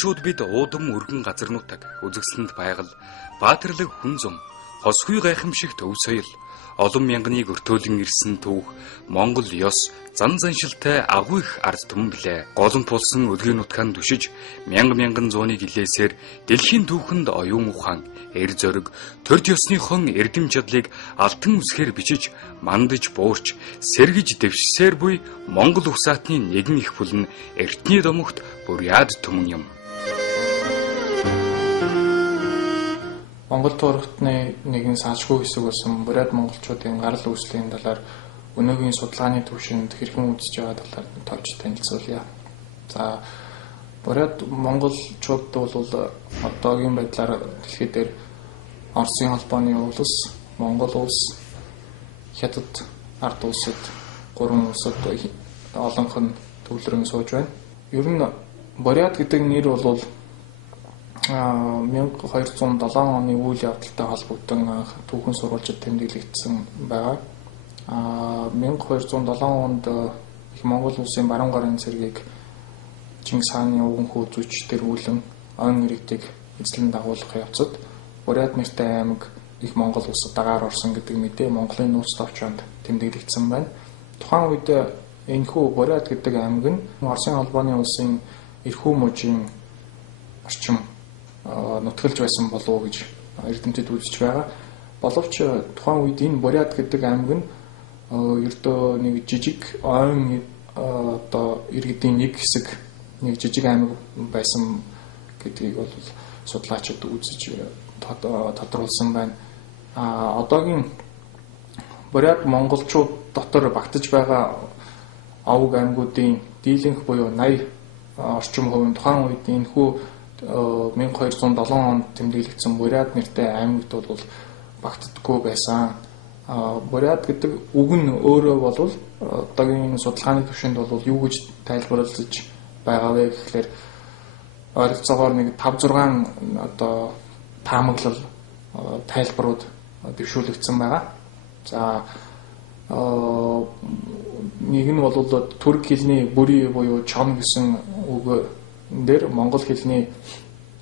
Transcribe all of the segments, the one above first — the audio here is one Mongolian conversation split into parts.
Монголчууд бид уудам өргөн газарнуудад үзэгсэлэнд байгаль, баатарлаг хүн зам, хос хүй гайхамшиг төв соёл, олон мянганыг өртөөлөн ирсэн түүх, Монгол ёс, зан заншилтай агуу их ард түмэн билээ. Голон пулсан өдгийн нутгаанд түшиж, мянган зууныг илээсээр дэлхийн түүхэнд оюун ухаан, эр зориг, төрд ёсныхон эрдэм чадлыг алтан үсгээр бичиж, мандаж буурч, сэргэж дэвшсээр буй Монгол усаатны нэгэн их бүл нь эртний домогт Буряд түмэн юм. Монгол туурхтны нэгэн салшгүй хэсэг болсон Буряд монголчуудын гарал үүслийн талаар өнөөгийн судалгааны түвшинд хэрхэн үзэж байгаа талаар товч танилцуулъя. За Буряд монголчууд бол одоогийн байдлаар дэлхий дээр Оросын холбооны улс, Монгол улс, Хятад ард улсад гурван улсад олонх нь төвлөрөн сууж байна. Ер нь Буряд гэдэг нэр бол 1207 оны үйл явдалтай холбогдсон түүхэн сурвалжид тэмдэглэгдсэн байгаа. 1207 онд их Монгол улсын баруун гарын цэргийг Чингис хааны өвгөн хүү зүчдэр үүлэн он иргэдэг эзлэн дагуулах явцад Буряд нэртэй аймаг их Монгол улсад дагаар орсон гэдэг мэдээ Монголын нууц товчонд тэмдэглэгдсэн байна. Тухайн үед энэхүү Буряд гэдэг аймаг нь Оросын холбооны улсын эрхүү мужийн орчим нутгалж байсан болов уу гэж эрдэмтэд үзэж байгаа. Боловч тухайн үед энэ Буряд гэдэг аймаг нь ердөө нэг жижиг ойн одоо иргэдийн нэг хэсэг нэг жижиг аймаг байсан гэдгийг бол судлаачид үзэж тодруулсан байна. Одоогийн Буряд монголчууд дотор багтаж байгаа овг аймагуудын дийлэнх буюу 80 орчим хувийн тухайн үед энэхүү 1207 онд тэмдэглэгдсэн Буряд нэртэй аймагт бол багтдаггүй байсан. Буряд гэдэг үг нь өөрөө бол одоогийн судалгааны түвшинд бол юу гэж тайлбарлаж байгаа вэ гэхээр ойролцоогоор нэг 5-6 одоо таамаглал тайлбарууд дэвшүүлэгдсэн байгаа. За нэг нь бол түрк хэлний бүрий буюу чон гэсэн үг дээр монгол хэлний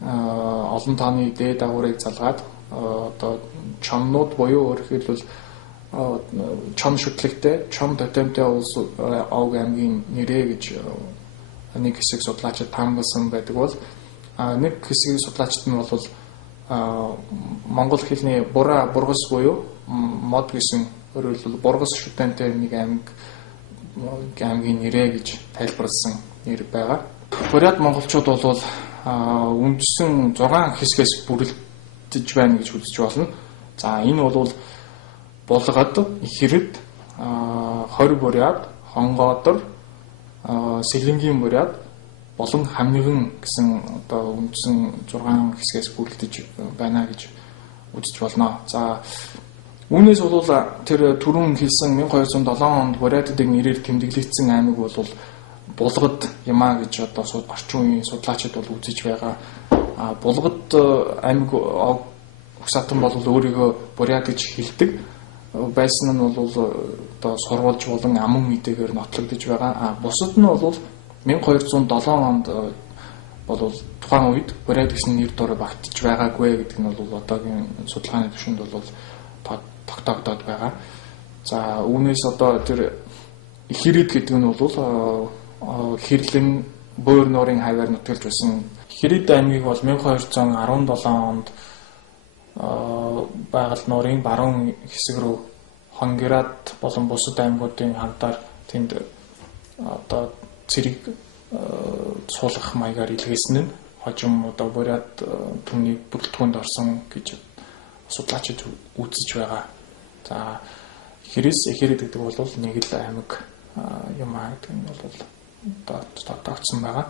олон тооны дээд дагаврыг залгаад одоо чоннууд буюу өөрөөр хэлбэл чон шүтлэгтэй, чон тотемтэй улс овг аймгийн нэрээ гэж нэг хэсэг судлаачид таамагласан байдаг бол нэг хэсгийн судлаачид нь бол монгол хэлний бургас буюу мод гэсэн өөрөөр хэлбэл бургас шүтэнтэй нэг аймгийн нэрээ гэж тайлбарласан нэр байгаа. Буряд монголчууд бол үндсэн 6 хэсгээс бүрэлдэж байна гэж үзэж болно. За энэ бол Булгад, Ихэрэд, Хорь Буряд, Хонгоодор, Сэлэнгийн Буряд болон Хамниган гэсэн одоо үндсэн 6 хэсгээс бүрэлдэж байна гэж үзэж болно. За үүнээс бол тэр түрүүн хэлсэн 1207 онд Буряд гэдэг нэрээр тэмдэглэгдсэн аймаг бол Булгад юмаа гэж одоо орчин үеийн судлаачид бол үзэж байгаа. Булгад аймаг угсаатан бол өөрийгөө Буряд гэж хэлдэг. Байсан нь бол одоо сурвалж болон аман мэдээгээр нотлогдож байгаа. Бусад нь бол 1207 онд бол тухайн үед Буряд гэсэн нэр дор багтж байгаагүй гэдэг нь бол одоогийн судалгааны түвшинд бол тогтоогдоод байгаа. За үүнээс одоо тэр Ихэрэд гэдэг нь бол хэрлэн Бөөр нуурын хаваар нутгалж байсан. Хэрэг аймгийг бол 1217 онд байгаль нуурын баруун хэсэг рүү Хонгирад болон бусад аймагуудын хамтаар тэнд одоо цэрэг суулгах маягаар илгээсэн нь хожим одоо Бурят түмний бүрэлдэхүүнд орсон гэж судлаачид үзэж байгаа. За Хэрэд гэдэг бол нэг л аймаг юм аа гэдэг нь бол одоо тогтсон байгаа.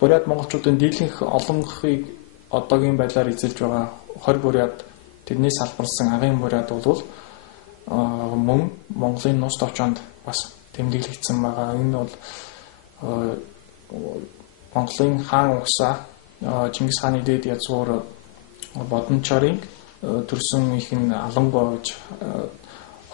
Бурят монголчуудын дийлэнх олонхыг одоогийн байдлаар эзэлж байгаа 20 Бурят тэрний салбарлсан агын Бурят бол мөн Монголын нус товчоонд бас тэмдэглэгдсэн байгаа. Энэ бол Монголын хаан угсаа Чингис хааны дээд язгуур Бодончорын төрсөн ихэнх Алангой гэж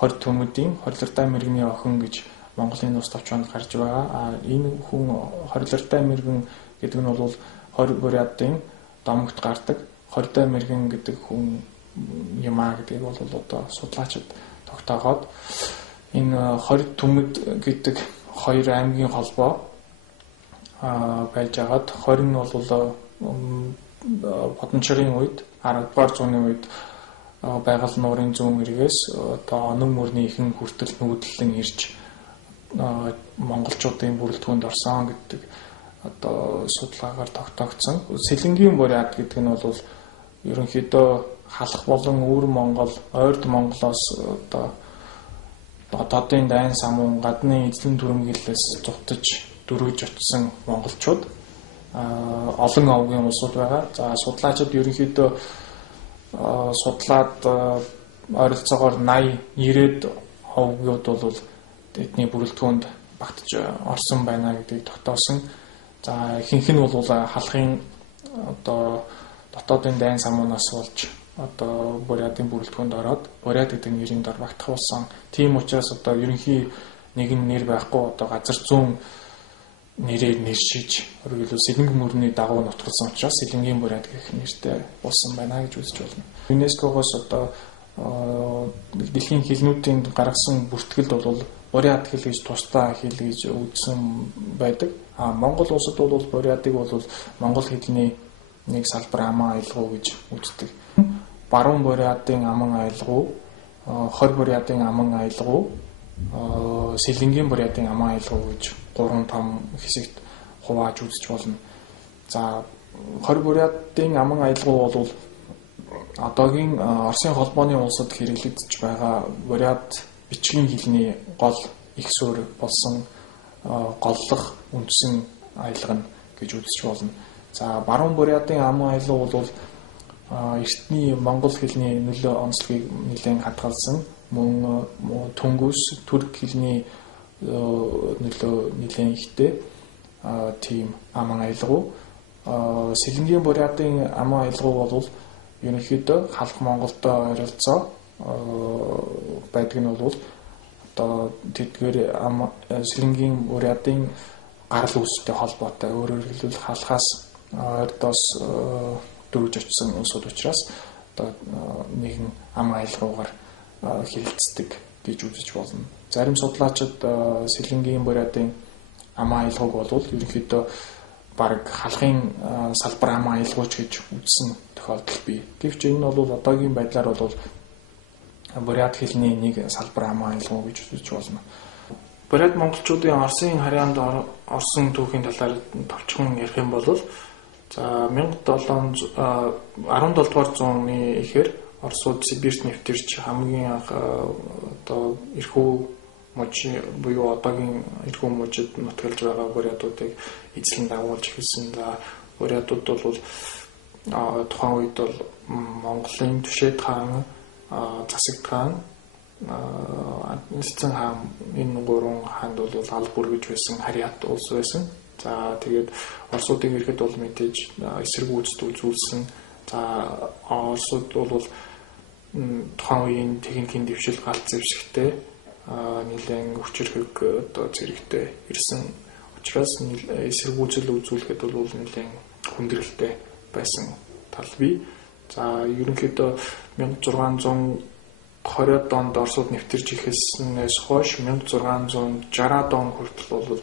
20 төмөдийн хорилортой мэргэний охин гэж Монголын нус товчоонд гарч байгаа. Энэ хүн хорилортой мэргэн гэдэг нь бол 20 Бурятын домогт гардаг. Хортой мэргэн гэдэг хүн юм аа гэдгийг бол одоо судлаачид тогтоогоод энэ 20 төмөд гэдэг хоёр аймгийн холбоо байж агаад 20 нь бол Бодончорын үед 10-р зууны үед байгаль нуурын зүүн эргээс одоо оног мөрний ихэнх хүртэл нүүдэлэн ирж монголчуудын бүрэлдэхүүнд орсон гэдэг одоо судалгаагаар тогтоогдсон. Сэлэнгийн Бурят гэдэг нь бол ерөнхийдөө халах болон өвөр Монгол, ойрд Монголоос одоо одоодын дайн самуун гадны эзлэн түрэмгийллээс зугтаж дөрвөж очсон монголчууд олон овгийн улсууд байгаа. За судлаачид ерөнхийдөө судлаад ойролцоогоор 80-90 овгууд бол эдний бүрэлдэхүүнд багтаж орсон байна гэдгийг тогтоосон. За ихэнх нь бол халахын одоо дотоодын дайн самуунаас болж одоо Бурятын бүрэлдэхүүнд ороод Бурят гэдэг нэрийн дор багтахулсан. Тийм учраас одоо ерөнхий нэгэн нэр байхгүй одоо газар зүүн нэрээр нэршиж өөрөөр Сэлэнг мөрний дагуу нутгалсан учраас Сэлэнгийн Бурят гэх нэртэй болсон байна гэж үзэж байна. ЮНЕСКО-гоос одоо дэлхийн хэлнүүдийн гаргасан бүртгэлд бол Бурят хэл гэж тусдаа хэл гэж үзсэн байдаг. Монгол улсад бол Бурятыг бол монгол хэлний нэг салбар аман аялгау гэж үздэг. Баруун Бурятын аман аялгау, 20 Бурятын аман аялгау, Сэлэнгийн Бурятын аман аялгау гэж 3-5 хэсэгт хувааж үзэж болно. За 20 Бурятын аман аялгау бол одоогийн Оросын холбооны улсад хэрэглэгдэж байгаа Бурят бичгийн хэлний гол их суурь болсон голлох үндсэн аялга гэж үзэж болно. За баруун Бурятын аман аялга бол эртний монгол хэлний нөлөө онцлогийг нэлээд хадгалсан. Мөн Түнгус түрк хэлний нөлөө нэлээд ихтэй тийм аман аялга. Сэлэнгийн Бурятын аман аялга бол ерөнхийдөө халах Монголтой ойролцоо байдаг нь бол одоо тэдгээр Сэлэнгийн Бурятын гарал үүстэй холбоотой. Өөрөөр хэлбэл халахаас ойрдоос дөрвж очсон улсууд учраас одоо нэгэн ам аялгаугаар хэлэлцдэг гэж үзэж болно. Зарим судлаачид Сэлэнгийн Бурятын ам аялгауг бол ерөнхийдөө бараг халахын салбар ам аялгауч гэж үзсэн тохиолдол бий. Гэвч энэ бол одоогийн байдлаар бол Бурят хэлний нэг салбар ам аялгау гэж үзэж болно. Бурят монголчуудын Оросын харьяанд орсон түүхийн талаар товчхон ярих юм бол за 17 дугаар зууны эхээр Оросууд Сибирт нэвтэрч хамгийн анх одоо эрхүү мужи буюу одоогийн эрхүү мужид нутгалж байгаа бурятуудыг эзлэн дагуулж эхэлсэн. За бурятууд бол тухайн үед бол Монголын Түшээд хаан, Засаг хаан, Эцэн хаан энэ гурван хаанд бол аль бүр гэж байсан харьяат улс байсан. За тэгээд Оросуудын ирэхэд бол мэдээж эсрэг үүсэлт үзүүлсэн. За Оросууд бол тухайн үеийн техникийн дэвшил галт зэвсэгтэй нэлээд хүчрхэг одоо зэрэгтэй ирсэн учраас эсрэг үүсэл үзүүлэхэд бол нэлээд хүндрэлтэй байсан тал бий. За ерөнхийдөө 1620 онд Оросууд нэвтэрч эхэлснээс хойш 1660 он хүртэл бол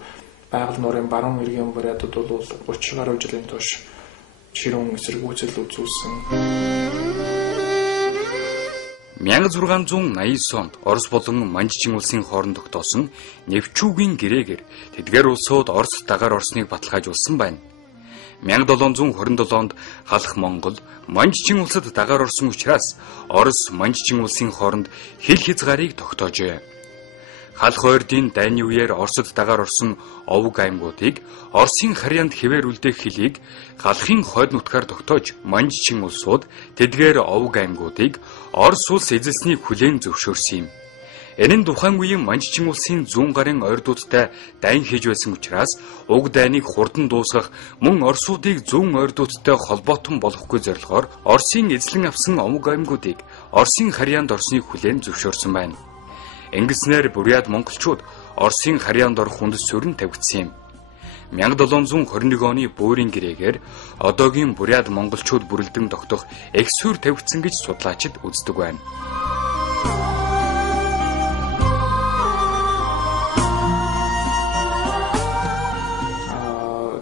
байгаль нуурын баруун эргийн бурятууд бол 30 гаруй жилийн турш ширүүн эсэргүүцэл үзүүлсэн. 1689 онд Орос болон Манжчин улсын хооронд тогтоосон Невчүүгийн гэрээгээр тэдгээр улсууд Орос дагаар орсныг баталгаажуулсан байна. 1727 онд халах Монгол Манжчин улсад дагаар орсон учраас Орос Манжчин улсын хооронд хил хязгаарыг тогтоожээ. Халах ойрдын дайны үеэр Оросд дагаар орсон овг аймагуудыг Оросын харьяанд хэвээр үлдээх хилийг халахын хойд нутгаар тогтоож Манжчин улсууд тэдгээр овг аймагуудыг Орос улс эзэлснийг хүлээн зөвшөөрсөн юм. Энэ нь тухайн үеийн Манжчин улсын зүүн гарын ойрдуудтай дайн хийж байсан учраас уг дайныг хурдан дуусгах мөн Оросуудыг зүүн ойрдуудтай холбоотон болгохгүй зорилгоор Оросын эзлэн авсан овг аймагуудыг Оросын харьяанд орсныг хүлээн зөвшөөрсөн байна. Ингэснээр Бурят монголчууд Оросын харьяанд орох үндэс суурин тавигдсан юм. 1721 оны Бөөрийн гэрээгээр одоогийн Бурят монголчууд бүрэлдэн тогтох эх суурь тавигдсан гэж судлаачид үздэг байна.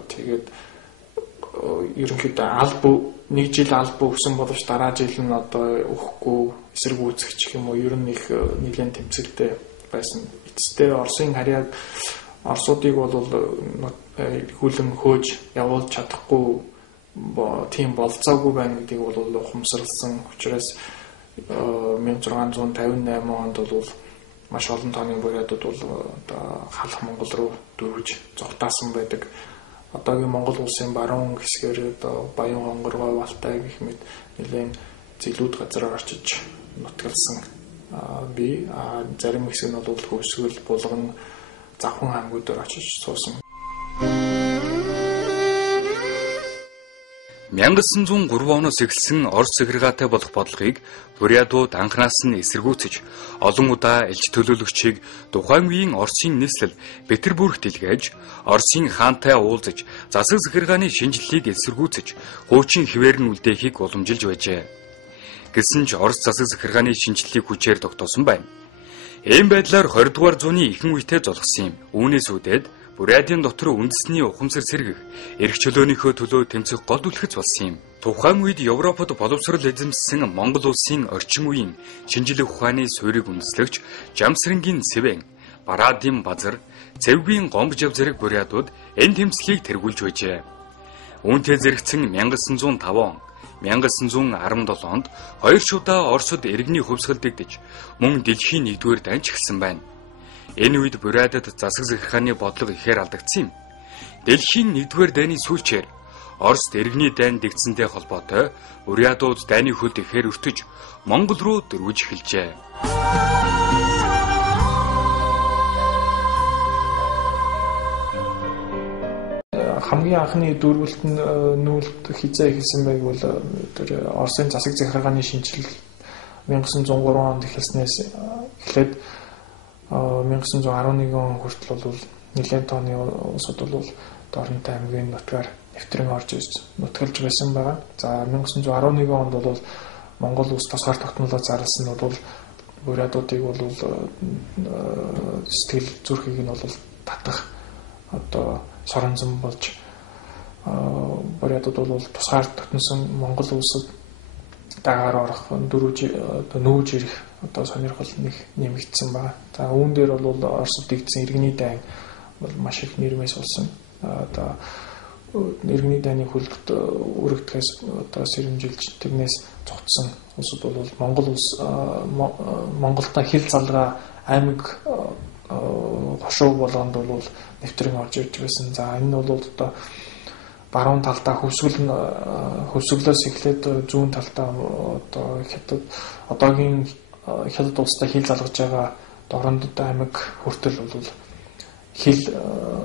Тэгээд ерөнхийдөө албаа нэг жил албаа өгсөн боловч дараа жил нь одоо өгөхгүй эсэргүүцэх гэх юм уу ер нь их нэлээд тэмцэлтэй байсан. Эцэстээ Оросын харьяаг Оросуудыг бол хүлэн хөөж явуулж чадахгүй тийм болцоогүй байна гэдгийг бол ухамсарласан учраас 1658 онд бол маш олон тооны бурятууд бол одоо халах Монгол руу дөрвж зогтаасан байдаг. Одоогийн Монгол улсын баруун хэсгээр одоо Баян Хонгоргой, Валтай гэх мэт нэлээд зэлүүд газараар очиж нутгалсан. Зарим хэсэг нь бол Хөвсгөл, Булган, Завхан аймагуудаар очиж суусан. 1903 оноос эхэлсэн Орос захиргаатай болох бодлогыг бурятууд анханаас нь эсэргүүцэж олон удаа элч төлөөлөгчийг тухайн үеийн Оросын нийслэл Петербургт илгээж Оросын хаантай уулзаж засаг захиргааны шинжилгээг эсэргүүцэж хуучин хэвээр нь үлдээхийг уламжилж байжээ. Гэсэн ч Орос засаг захиргааны шинжилгээг хүчээр тогтоосон байна. Ийм байдлаар 20 дугаар зууны ихэнх үедээ золгосон юм. Үүнээс үүдээд Бурятын дотор үндэсний ухамсар сэргэх, эрх чөлөөнийхөө төлөө тэмцэх гол түлхэц болсон юм. Тухайн үед Европод боловсрол эзэмссэн Монгол улсын орчин үеийн шинжлэх ухааны суурийг үндэслэгч Жамсрынгийн Сэвэн, Бараадын Базар, Цэвгийн Гомбожав зэрэг бурятууд энэ тэмцлийг тэргүүлж байжээ. Үүнтэй зэрэгцэн 1905 он 1917 онд хоёр шудаа Оросд иргэний хөвсгөлдөгдөж мөн дэлхийн 1-р дайнч эхэлсэн байна. Энэ үед Бурятад засаг захиргааны бодлого ихээр алдагдсан юм. Дэлхийн 1-р дайны сүүлчээр Оросд иргэний дайн дэгдсэнтэй холбоотой бурятууд дайны хөлд ихээр өртөж Монгол руу дөрвөж эхэлжээ. Хамгийн анхны нүүлт хизээ эхэлсэн байг бол тэр Оросын засаг захиргааны шинжилэл 1903 онд эхэлснээс эхлээд 1911 он хүртэл бол нэлээд тооны улсууд бол Дорнтой аймгийн нутгаар нэвтрэн орж нутгалж байсан байгаа. За 1911 онд бол Монгол улс тусгаар тогтнолоо зарласан нь бол бурятуудыг бол сэтгэл зүрхийг нь бол татах одоо сорон зам болж бурятууд бол тусгаар тогтносон Монгол улсад дагаар орох нүүж ирэх одоо сонирхол нэмэгдсэн байна. За үүн дээр бол Оросд дэгдсэн иргэний дайн бол маш их нэрмээс болсон. Одоо иргэний дайны хөлд өргөдөхөөс одоо сэрэмжилж тэрнээс цогцсон улсууд бол Монгол улс Монголтой хил залгаа аймаг хошуу болгонд бол нэвтрэн орж ирж байсан. За энэ бол одоо баруун талдаа хөвсгөлөөс эхлээд зүүн талдаа одоо хятад одоогийн хятад улстай хил залгаж байгаа Дорнод аймаг хүртэл бол хил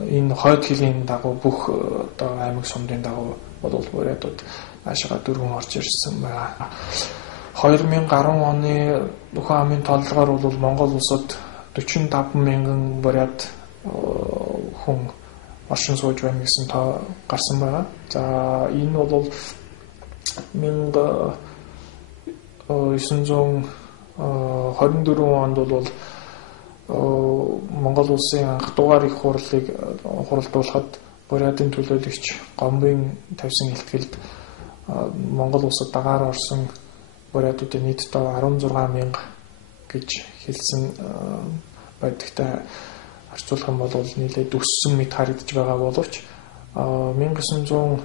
энэ хойд хилийн дагуу бүх одоо аймаг сумдын дагуу бол бурятууд наашаа дөрвөн орж ирсэн байна. 2010 оны Нүхэн амын тооллогоор бол Монгол улсад 45 мянган бурят хүн оршин сууж байна гэсэн тоо гарсан байгаа. За энэ бол 1924 онд бол Монгол улсын анх дугаар их хурлыг хуралдуулахад Бурятын төлөөлөгч Гомбын тавьсан илтгэлд Монгол улсад дагаар орсон бурятуудын нийт тоо 16,000 гэж хэлсэн байдагтай харьцуулах юм бол нийлээд өссөн мэт харагдаж байгаа боловч 1937-38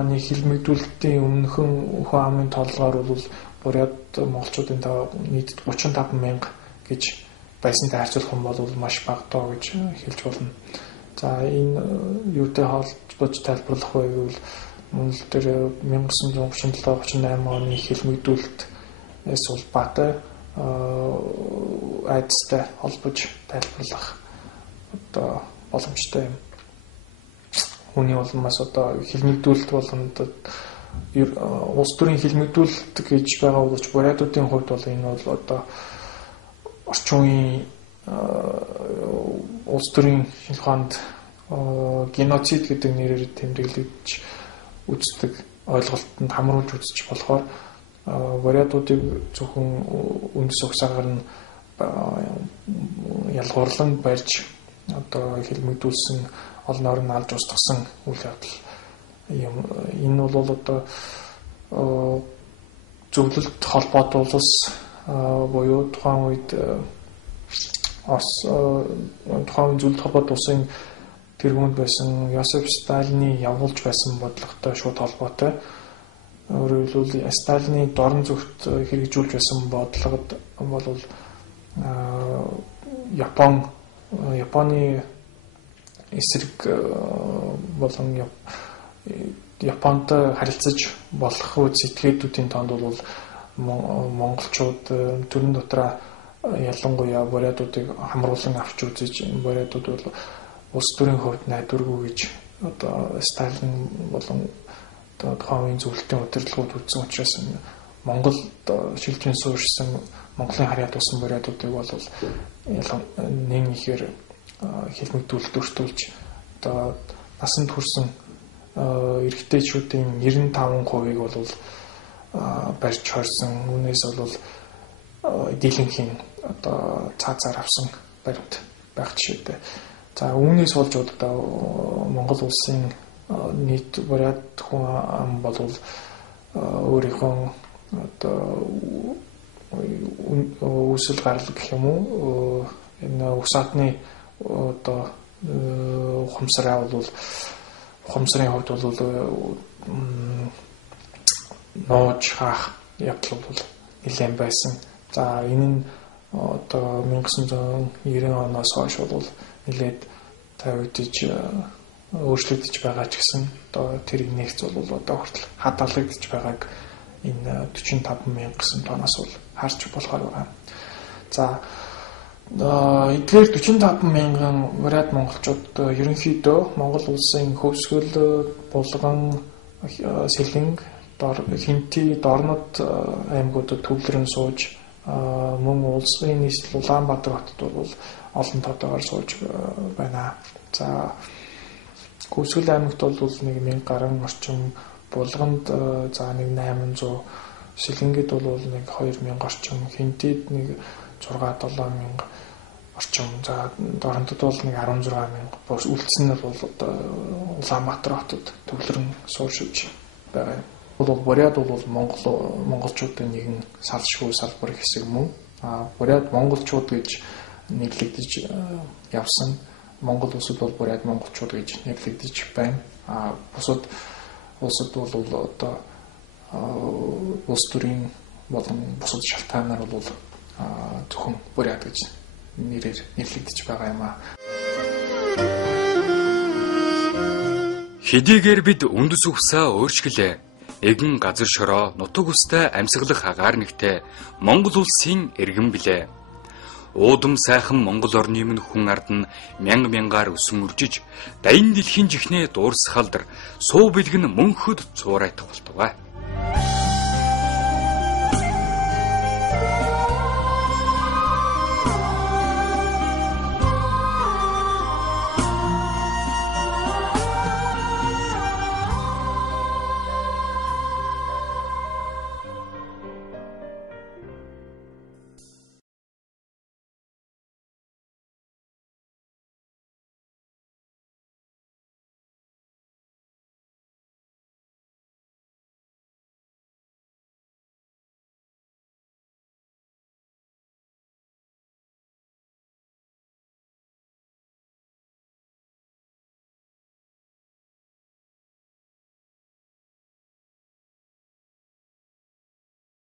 оны хилмигдүүлэлтийн өмнөхөн хүн амын толгоор бол бурят монголчуудын тоо нийт 35,000 гэж байсантай харьцуулах юм бол маш бага тоо гэж хэлж болно. За энэ юутай холбож тайлбарлах вэ гэвэл мөн л тэр 1937-38 оны хилмигдүүлэлтээс улбаатай айдастай холбож тайлбарлах одоо боломжтой юм. Хүний улмаас одоо хилмигдүүлэлт болгонд улс төрийн хилмигдүүлэлт гэж байгаа боловч бурятуудын хувьд бол энэ бол одоо орчин үеийн улс төрийн шинж ухаанд геноцид гэдэг нэрээр тэмдэглэж үздэг ойлголтод хамруулж үзэж болохоор бурятуудыг зөвхөн үндэс угсаагаар нь ялгуурлан барьж одоо хилмигдүүлсэн олон орн алж устгасан үйл явдал юм. Энэ бол одоо зөвлөлт холбоот улс буюу тухайн үед тухайн зөвлөлт холбоот улсын тэргуунд байсан Йосеф Сталины явуулж байсан бодлоготой шууд холбоотой. Өөрөөр хэлбэл Сталины дорн зүгт хэрэгжүүлж байсан бодлогод бол Японы эсрэг болон Японтой харилцаж болох үе сэтгэлдүүдийн тоонд бол монголчууд төрийн дотроо ялангуяа бурятуудыг хамруулан авч үзэж бурятууд бол улс төрийн хувьд найдваргүй гэж одоо Сталин болон одоо тухайн үеийн зөвлөлтийн удирдлагууд үзсэн учраас Монголд шилжин суурьсан Монголын харьяа туусан бурятуудыг бол нэг ихээр хилмигдүүлэлт өртүүлж одоо насанд хүрсэн эрэгтэйчүүдийн 95%-ийг бол барьж хорьсон. Үүнээс бол дийлэнхийн одоо цаазаар авсан баримт байх жишээтэй. За үүнээс болж одоо Монгол улсын нийт бурят хүн ам бол өөрийнхөө одоо үүсэл гарал гэх юм уу энэ усаатны одоо ухамсараа бол ухамсарын хувьд бол нууж хаах явдал бол нэлээд байсан. За энэ нь одоо 1990 оноос хойш бол нэлээд тавигдж өөрчлөгдөж байгаа ч гэсэн одоо тэр нэгц бол одоо хүртэл хадгалагдж байгааг энэ 45,000 гэсэн тооноос бол харж болохоор байгаа. За эдгээр 45,000 бурят монголчууд ерөнхийдөө Монгол улсын хөвсгөл булган сэлэнг хинти дорнод аймагуудад төвлөрөн сууж мөн улсын нийслэл Улаанбаатар хотод бол олон тоотойгоор сууж байна. За Хөвсгөл аймагт бол нэг 1000 гаруй орчим, булганд за нэг 800, сэлэнгэд бол нэг 2000 орчим, хинтид нэг 6-7,000 орчим, за дорнодод бол нэг 16,000. Бос үлдсэн нь бол одоо Улаанбаатар хотод төвлөрөн сууршиж байгаа юм. Бол бурят бол монголчуудын нэгэн салшгүй салбар хэсэг мөн. Бурят монголчууд гэж нэрлэгдэж явсан. Монгол улсад бол бурят монголчууд гэж нэрлэгдэж байна. Бусад улсад бол одоо улс төрийн болон бусад шалтгаанаар бол зөвхөн бурят гэж нэрээр нэрлэгдэж байгаа юм аа. Хэдийгээр бид үндэс угсаа өөрчлөлөө. Эгэн газар шороо нутаг устай амьсгалах агаар нэгтэй Монгол улсын иргэн билээ. Уудам сайхан Монгол орны минь хүн ард нь мянгаар өсөн үржиж, даян дэлхийн жихнээ дуурсахалдар суу бэлгэн мөнхөд цуурайтах болтугай.